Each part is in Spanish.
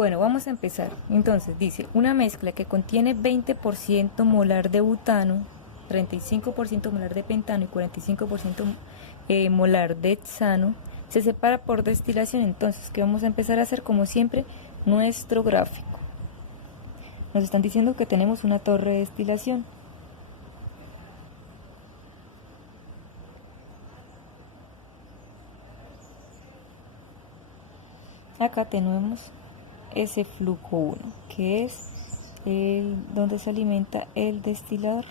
Bueno, vamos a empezar. Entonces dice, una mezcla que contiene 20% molar de butano, 35% molar de pentano y 45% molar de hexano, se separa por destilación. Entonces, ¿qué vamos a empezar a hacer? Como siempre, nuestro gráfico. Nos están diciendo que tenemos una torre de destilación. Acá tenemos ese flujo 1, que es donde se alimenta el destilador.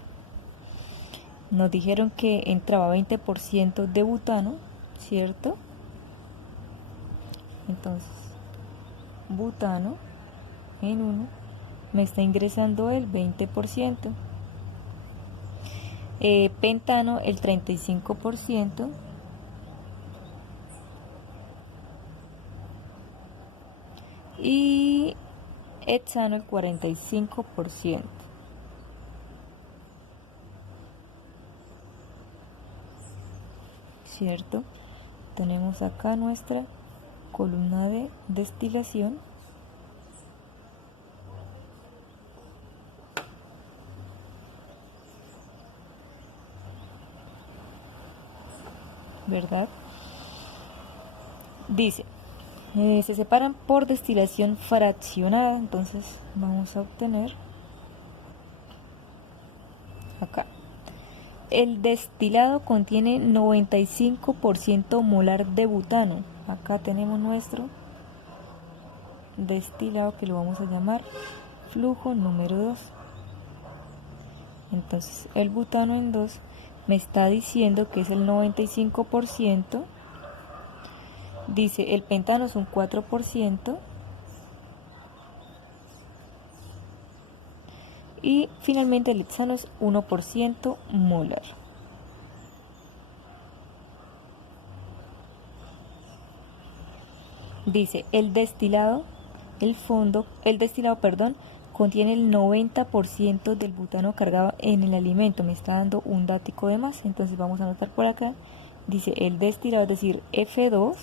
Nos dijeron que entraba 20% de butano, ¿cierto? Entonces, butano en 1 me está ingresando el 20%, pentano el 35%, y hexano el 45%. ¿Cierto? Tenemos acá nuestra columna de destilación. ¿Verdad? Dice, se separan por destilación fraccionada. Entonces vamos a obtener acá. El destilado contiene 95% molar de butano. Acá tenemos nuestro destilado, que lo vamos a llamar flujo número 2. Entonces el butano en 2 me está diciendo que es el 95%. Dice, el pentano es un 4%. Y finalmente el hexano es 1% molar. Dice, el destilado contiene el 90% del butano cargado en el alimento. Me está dando un dático de más. Entonces vamos a anotar por acá. Dice, el destilado, es decir, F2,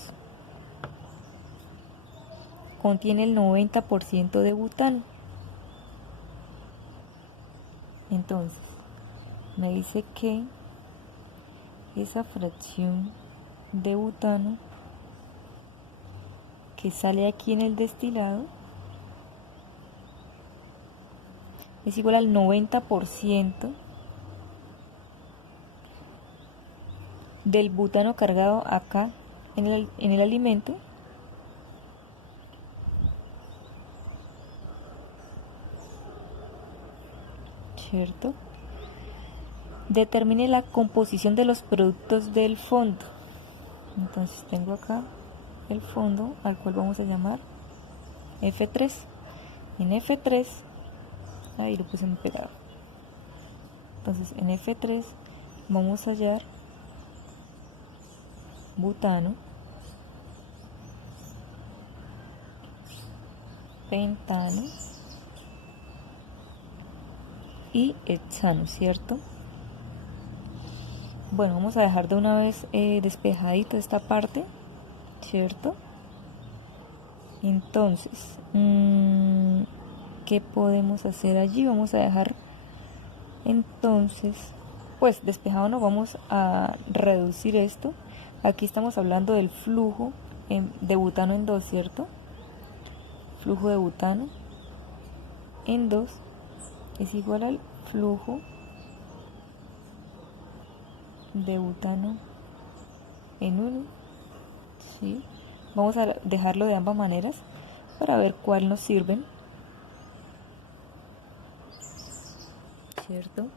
contiene el 90% de butano. Entonces, me dice que esa fracción de butano que sale aquí en el destilado es igual al 90% del butano cargado acá en el alimento, ¿cierto? Determine la composición de los productos del fondo. Entonces tengo acá el fondo, al cual vamos a llamar F3. En F3, ahí lo puse en pegado. Entonces en F3 vamos a hallar butano, pentano y hexano, ¿cierto? Bueno, vamos a dejar de una vez despejadito esta parte, ¿cierto? Entonces, ¿qué podemos hacer allí? Vamos a dejar, entonces, pues despejado, no, vamos a reducir esto. Aquí estamos hablando del flujo de butano en 2, ¿cierto? Flujo de butano en 2 es igual al flujo de butano en 1, ¿sí? Vamos a dejarlo de ambas maneras para ver cuál nos sirve, ¿cierto?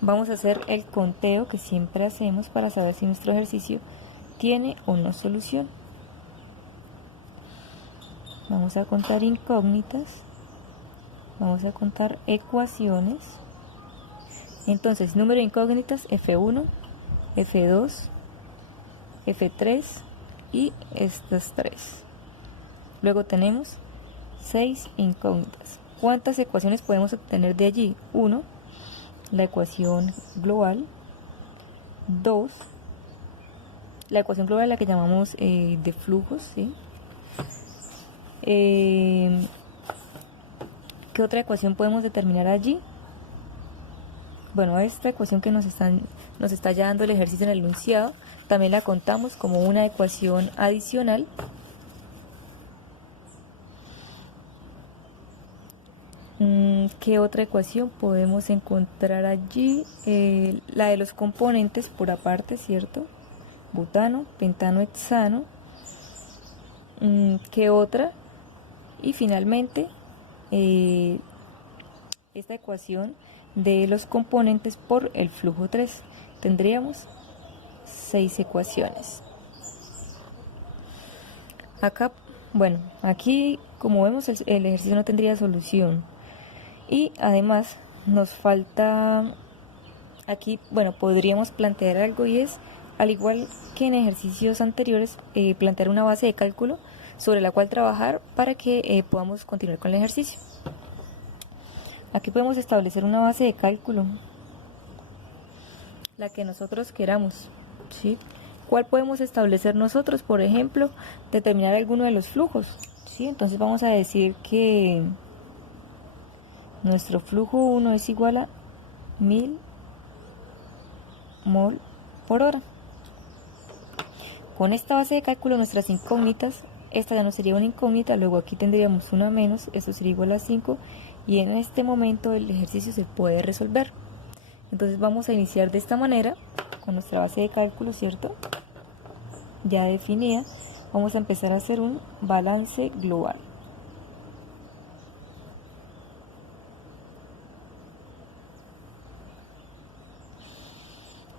Vamos a hacer el conteo que siempre hacemos para saber si nuestro ejercicio tiene o no solución. Vamos a contar incógnitas, vamos a contar ecuaciones. Entonces, número de incógnitas, F1, F2, F3 y estas 3. Luego tenemos 6 incógnitas. ¿Cuántas ecuaciones podemos obtener de allí? 1, la ecuación global. 2, la ecuación global, la que llamamos de flujos, ¿sí? ¿Qué otra ecuación podemos determinar allí? Bueno, esta ecuación que nos está ya dando el ejercicio en el enunciado, también la contamos como una ecuación adicional. ¿Qué otra ecuación podemos encontrar allí? La de los componentes por aparte, ¿cierto? Butano, pentano, hexano. ¿Qué otra? Y finalmente, esta ecuación de los componentes por el flujo 3. Tendríamos 6 ecuaciones. Acá, bueno, aquí como vemos el ejercicio no tendría solución. Y además nos falta, aquí, bueno, podríamos plantear algo y es, al igual que en ejercicios anteriores, plantear una base de cálculo sobre la cual trabajar para que podamos continuar con el ejercicio. Aquí podemos establecer una base de cálculo, la que nosotros queramos, ¿sí? ¿Cuál podemos establecer nosotros? Por ejemplo, determinar alguno de los flujos, ¿sí? Entonces vamos a decir que nuestro flujo 1 es igual a 1000 mol por hora. Con esta base de cálculo, nuestras incógnitas, esta ya no sería una incógnita, luego aquí tendríamos una menos, eso sería igual a 5, y en este momento el ejercicio se puede resolver. Entonces vamos a iniciar de esta manera, con nuestra base de cálculo, ¿cierto? Ya definida, vamos a empezar a hacer un balance global.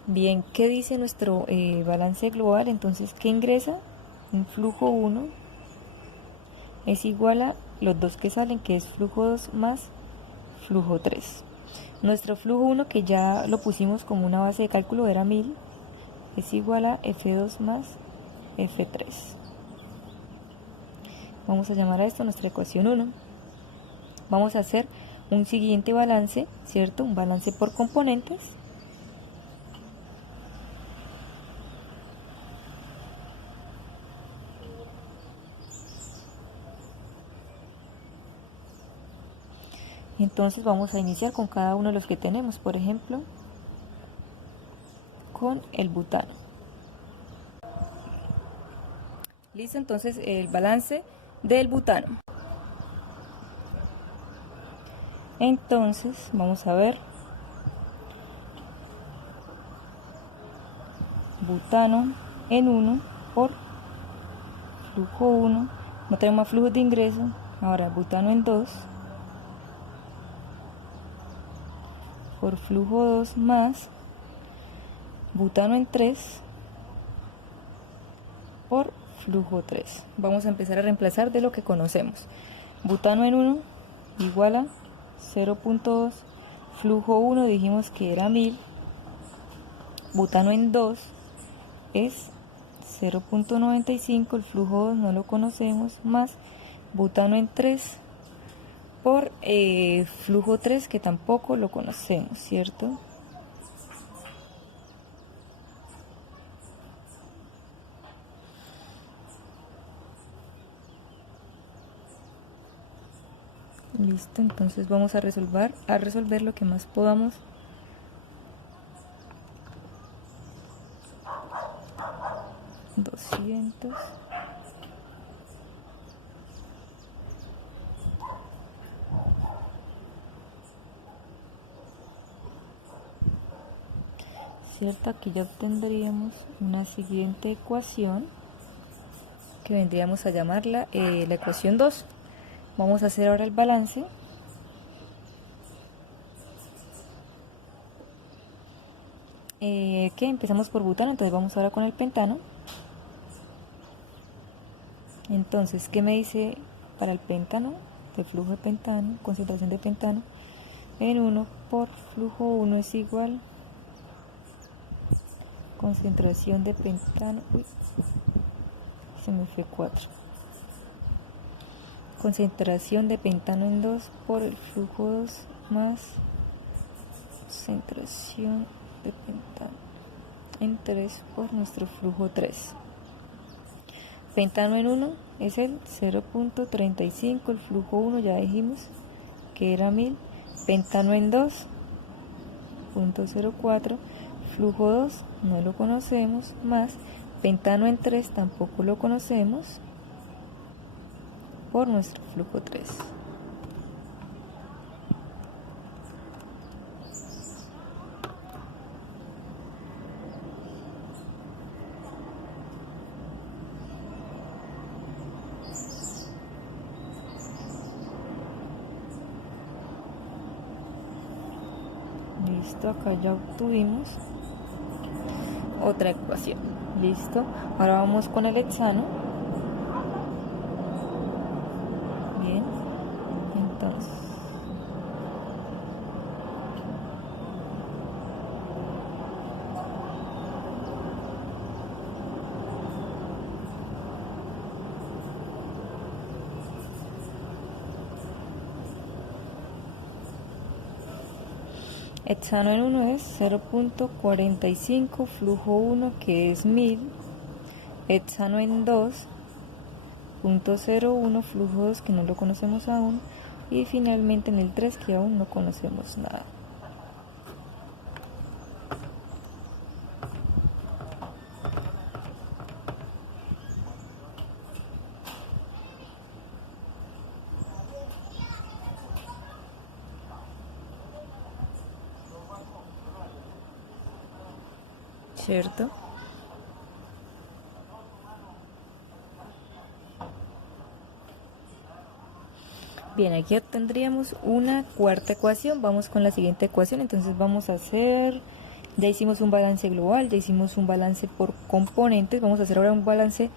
Bien, ¿qué dice nuestro balance global? Entonces, ¿qué ingresa? Un flujo 1 es igual a los dos que salen, que es flujo 2 más flujo 3. Nuestro flujo 1, que ya lo pusimos como una base de cálculo, era 1000, es igual a F2 más F3. Vamos a llamar a esto nuestra ecuación 1. Vamos a hacer un siguiente balance, ¿cierto? Un balance por componentes. Entonces vamos a iniciar con cada uno de los que tenemos, por ejemplo, con el butano. Listo, entonces el balance del butano. Entonces vamos a ver butano en 1 por flujo 1, no tenemos más flujos de ingreso. Ahora butano en 2 por flujo 2 más butano en 3 por flujo 3. Vamos a empezar a reemplazar de lo que conocemos. Butano en 1 igual a 0.2, flujo 1 dijimos que era 1000, butano en 2 es 0.95, el flujo 2 no lo conocemos, más butano en 3 por flujo 3 que tampoco lo conocemos, ¿cierto? Listo, entonces vamos a resolver lo que más podamos. $200 ¿cierto? Aquí ya obtendríamos una siguiente ecuación que vendríamos a llamarla la ecuación 2. Vamos a hacer ahora el balance. Que empezamos por butano, entonces vamos ahora con el pentano. Entonces, ¿qué me dice para el pentano? De flujo de pentano, concentración de pentano en 1 por flujo 1 es igual concentración de pentano, se me fue 4, concentración de pentano en 2 por el flujo 2 más concentración de pentano en 3 por nuestro flujo 3. Pentano en 1 es el 0.35, el flujo 1 ya dijimos que era 1000. Pentano en 2, 0.04, flujo 2 no lo conocemos, más pentano en 3 tampoco lo conocemos por nuestro flujo 3. Listo, acá ya obtuvimos otra ecuación. Listo, ahora vamos con el hexano. Bien, entonces hexano en 1 es 0.45, flujo 1 que es 1000, hexano en 2, 0.01, flujo 2 que no lo conocemos aún, y finalmente en el 3 que aún no conocemos nada. ¿Cierto? Bien, aquí obtendríamos una cuarta ecuación. Vamos con la siguiente ecuación. Entonces vamos a hacer, ya hicimos un balance global, ya hicimos un balance por componentes. Vamos a hacer ahora un balance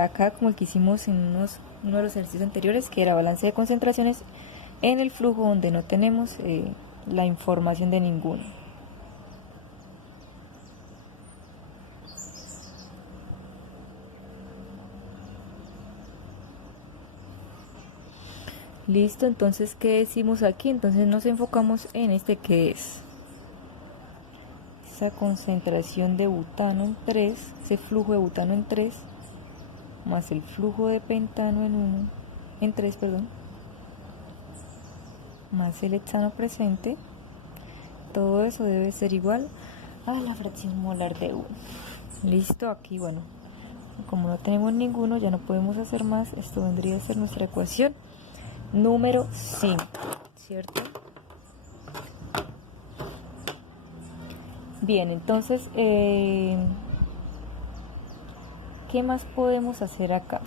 acá como el que hicimos en uno de los ejercicios anteriores, que era balance de concentraciones en el flujo donde no tenemos la información de ninguno. Listo, entonces, ¿qué decimos aquí? Entonces nos enfocamos en este que es esa concentración de butano en 3, ese flujo de butano en 3, más el flujo de pentano en 3, más el hexano presente. Todo eso debe ser igual a la fracción molar de 1. Listo, aquí, bueno, como no tenemos ninguno, ya no podemos hacer más. Esto vendría a ser nuestra ecuación número 5, ¿cierto? Bien, entonces, ¿qué más podemos hacer acá?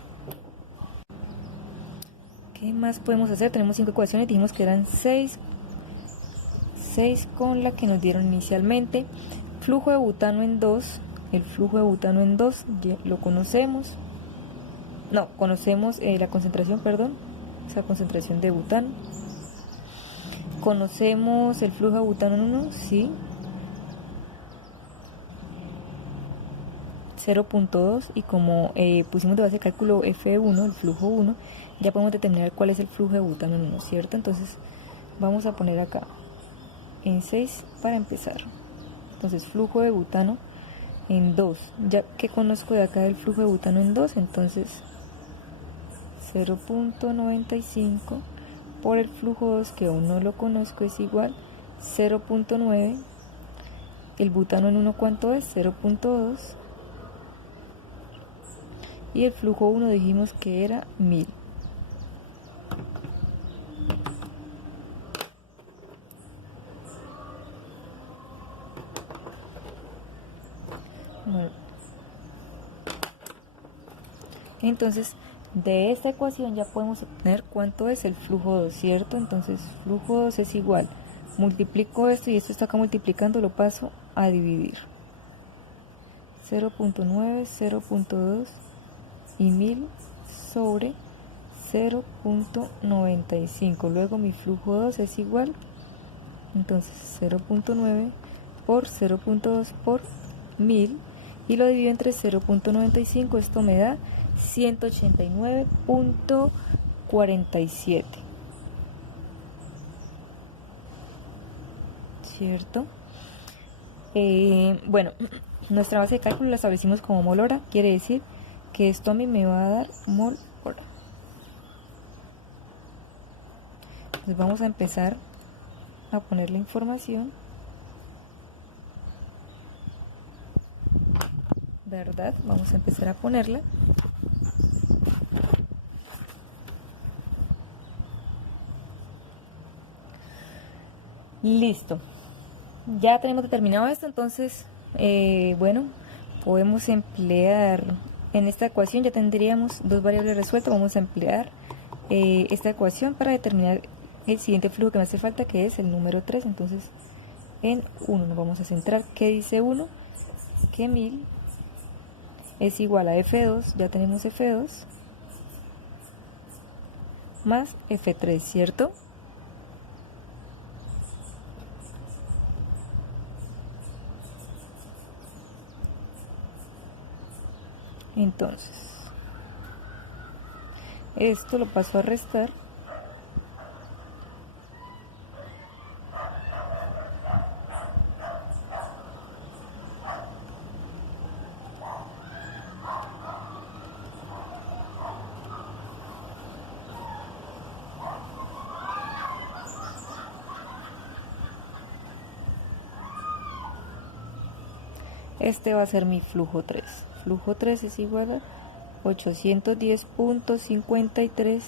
¿Qué más podemos hacer? Tenemos 5 ecuaciones, dijimos que eran 6 con la que nos dieron inicialmente. Flujo de butano en 2, el flujo de butano en 2 lo conocemos. No, conocemos la concentración, esa concentración de butano. Conocemos el flujo de butano en 1, sí. 0.2, y como pusimos de base de cálculo F1, el flujo 1, ya podemos determinar cuál es el flujo de butano en 1, ¿cierto? Entonces vamos a poner acá en 6 para empezar. Entonces flujo de butano en 2, ya que conozco de acá el flujo de butano en 2, entonces 0.95 por el flujo 2, que aún no lo conozco, es igual 0.9. El butano en 1, ¿cuánto es? 0.2. Y el flujo 1 dijimos que era 1000. Bueno, entonces de esta ecuación ya podemos obtener cuánto es el flujo 2, ¿cierto? Entonces flujo 2 es igual, multiplico esto y esto está acá multiplicando, lo paso a dividir. 0.9, 0.2 y 1000 sobre 0.95. Luego mi flujo 2 es igual, entonces 0.9 por 0.2 por 1000, y lo divido entre 0.95, esto me da 189.47, ¿cierto? Bueno, nuestra base de cálculo la establecimos como mol hora, quiere decir que esto a mí me va a dar mol hora. Entonces vamos a empezar a poner la información, ¿verdad? Vamos a empezar a ponerla. Listo, ya tenemos determinado esto, entonces bueno, podemos emplear en esta ecuación, ya tendríamos dos variables resueltas. Vamos a emplear esta ecuación para determinar el siguiente flujo que me hace falta, que es el número 3. Entonces en 1 nos vamos a centrar. ¿Qué dice 1? Que 1000 es igual a F2, ya tenemos F2, más F3, ¿cierto? Entonces, esto lo paso a restar. Este va a ser mi flujo 3. Flujo 3 es igual a 810.53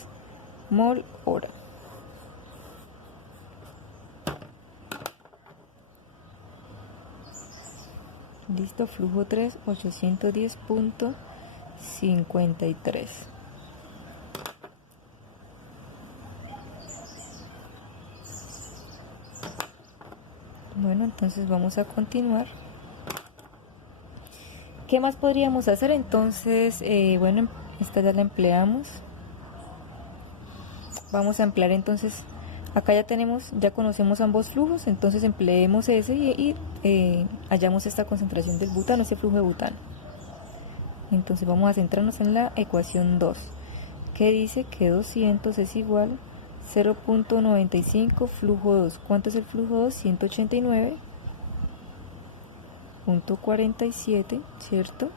mol hora. Listo, flujo 3, 810.53. Bueno, entonces vamos a continuar. ¿Qué más podríamos hacer? Entonces, bueno, esta ya la empleamos. Vamos a emplear entonces, acá ya conocemos ambos flujos, entonces empleemos ese y hallamos esta concentración del butano, este flujo de butano. Entonces vamos a centrarnos en la ecuación 2, que dice que 200 es igual a 0.95 flujo 2. ¿Cuánto es el flujo 2? 189.47, ¿cierto?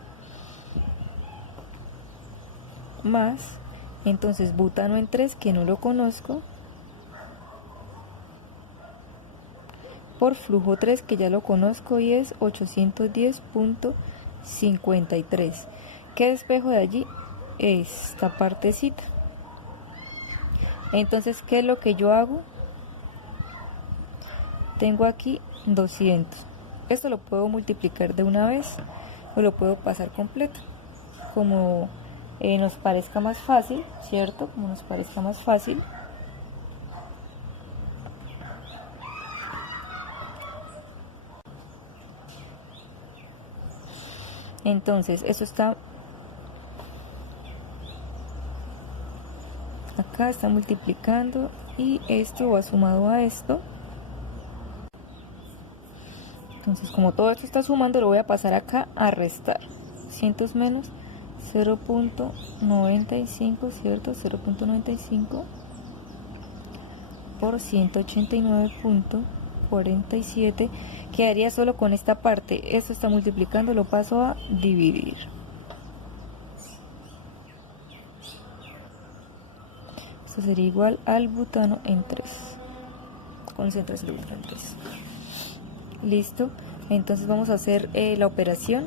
Más, entonces butano en 3, que no lo conozco, por flujo 3, que ya lo conozco, y es 810.53. ¿Qué despejo de allí? Esta partecita. Entonces, ¿qué es lo que yo hago? Tengo aquí 200. Esto lo puedo multiplicar de una vez o lo puedo pasar completo, como nos parezca más fácil, ¿cierto? Como nos parezca más fácil. Entonces, esto está acá, está multiplicando, y esto va sumado a esto. Entonces, como todo esto está sumando, lo voy a pasar acá a restar. 200 menos 0.95, ¿cierto? 0.95 por 189.47. Quedaría solo con esta parte. Esto está multiplicando, lo paso a dividir. Esto sería igual al butano en 3. Concentración de butano en 3. Listo. Entonces vamos a hacer la operación.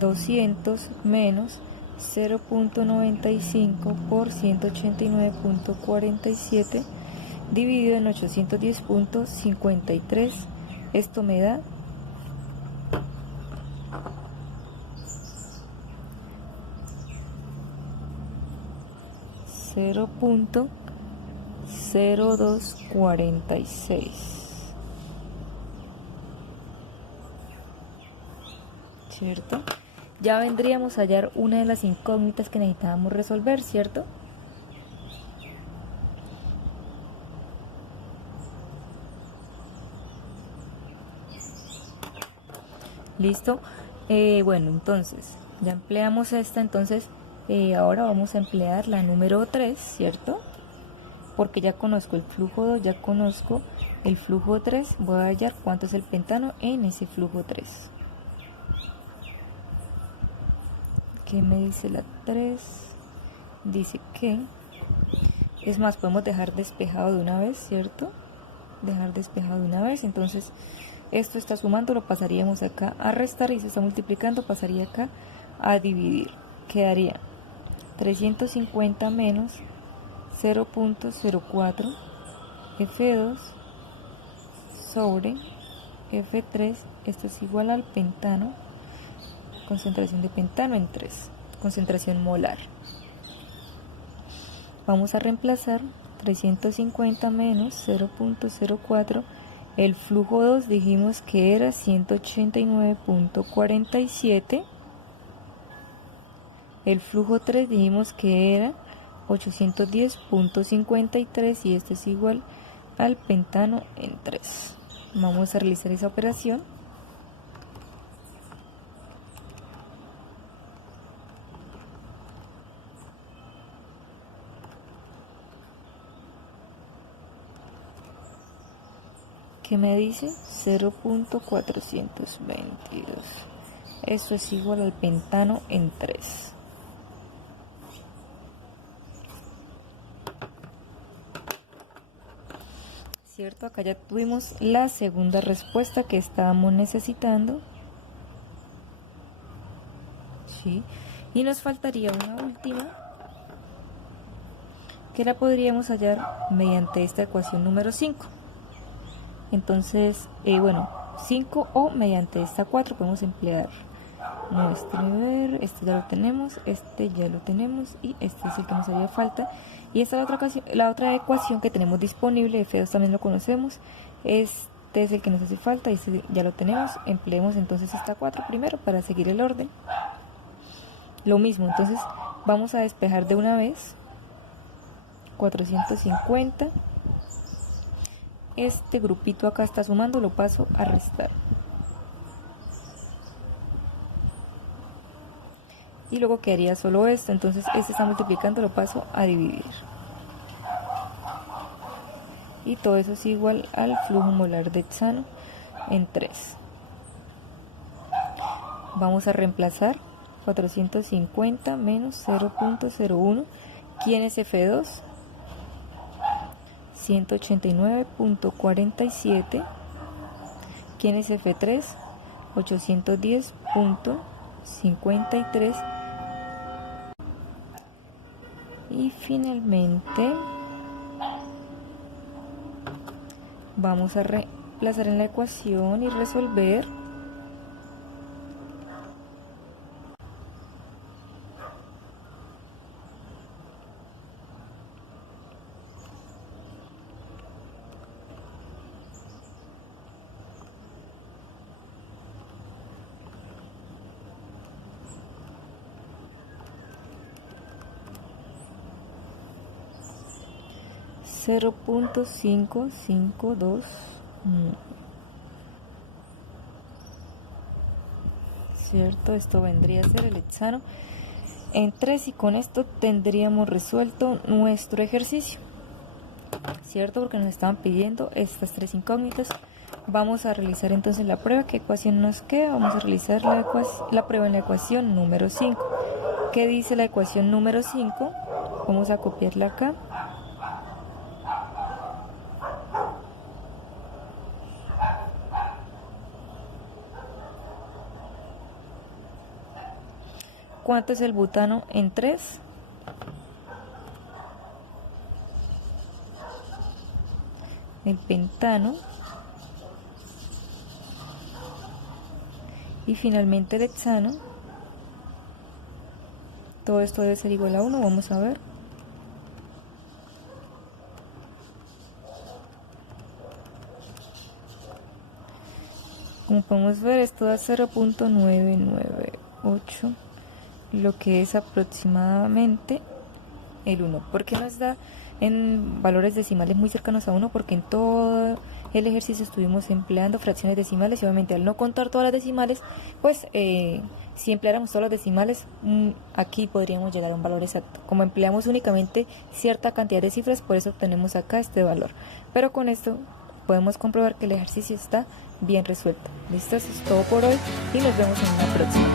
200 menos 0.95 por 189.47 dividido en 810.53. Esto me da 0.0246. ¿Cierto? Ya vendríamos a hallar una de las incógnitas que necesitábamos resolver, ¿cierto? Listo. Bueno, entonces ya empleamos esta. Entonces ahora vamos a emplear la número 3, ¿cierto? Porque ya conozco el flujo 2, ya conozco el flujo 3. Voy a hallar cuánto es el pentano en ese flujo 3. ¿Qué me dice la 3? Dice que, es más, podemos dejar despejado de una vez, ¿cierto? Dejar despejado de una vez. Entonces esto está sumando, lo pasaríamos acá a restar, y se está multiplicando, pasaría acá a dividir. Quedaría 350 menos 0.04 F2 sobre F3. Esto es igual al pentano, concentración de pentano en 3, concentración molar. Vamos a reemplazar 350 menos 0.04. El flujo 2 dijimos que era 189.47. El flujo 3 dijimos que era 810.53, y esto es igual al pentano en 3. Vamos a realizar esa operación. ¿Qué me dice? 0.422. Esto es igual al pentano en 3. ¿Cierto? Acá ya tuvimos la segunda respuesta que estábamos necesitando. ¿Sí? Y nos faltaría una última, que la podríamos hallar mediante esta ecuación número 5. Entonces, 5, o mediante esta 4 podemos emplear nuestro ver. Este ya lo tenemos, este ya lo tenemos, y este es el que nos haría falta. Y esta es la otra ecuación que tenemos disponible. F2 también lo conocemos. Este es el que nos hace falta, y este ya lo tenemos. Empleemos entonces esta 4 primero para seguir el orden. Lo mismo, entonces vamos a despejar de una vez. 450. Este grupito acá está sumando, lo paso a restar. Y luego quedaría solo esto, entonces este está multiplicando, lo paso a dividir. Y todo eso es igual al flujo molar de hexano en 3. Vamos a reemplazar 450 menos 0.01. ¿Quién es F2? 189.47. ¿Quién es F3? 810.53. Y finalmente vamos a reemplazar en la ecuación y resolver. .552. ¿Cierto? Esto vendría a ser el hexano en 3, y con esto tendríamos resuelto nuestro ejercicio. ¿Cierto? Porque nos estaban pidiendo estas 3 incógnitas. Vamos a realizar entonces la prueba. ¿Qué ecuación nos queda? Vamos a realizar la prueba en la ecuación número 5. ¿Qué dice la ecuación número 5? Vamos a copiarla acá. ¿Cuánto es el butano en 3? El pentano. Y finalmente el hexano. Todo esto debe ser igual a 1. Vamos a ver. Como podemos ver, esto da 0.998. Lo que es aproximadamente el 1. ¿Por qué nos da en valores decimales muy cercanos a 1? Porque en todo el ejercicio estuvimos empleando fracciones decimales, y obviamente al no contar todas las decimales, pues si empleáramos todas las decimales, aquí podríamos llegar a un valor exacto. Como empleamos únicamente cierta cantidad de cifras, por eso obtenemos acá este valor. Pero con esto podemos comprobar que el ejercicio está bien resuelto. Listo, eso es todo por hoy, y nos vemos en una próxima.